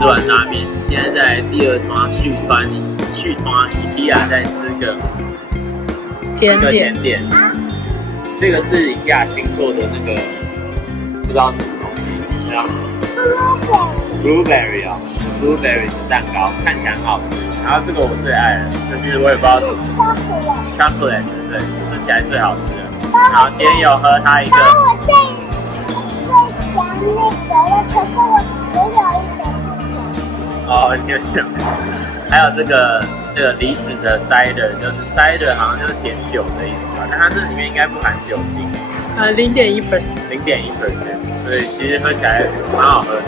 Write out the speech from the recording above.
吃完拉面，现在在第二趟续团 IKEA 再吃个甜点。这个是 IKEA 新做的那个不知道什么东西，叫 blueberry 哦 ，blueberry 的蛋糕，看起来很好吃。然后这个我最爱了，就是我也不知道什么 chocolate 对，吃起来最好吃的。然后今天有喝它一个。我最喜欢那个了，可是我有一点不喜欢。哦，你有还有这个离子的 cider， 就是 cider 好像就是甜酒的意思吧，但它这里面应该不含酒精。0.1%，0.1%，所以其实喝起来蛮好喝的。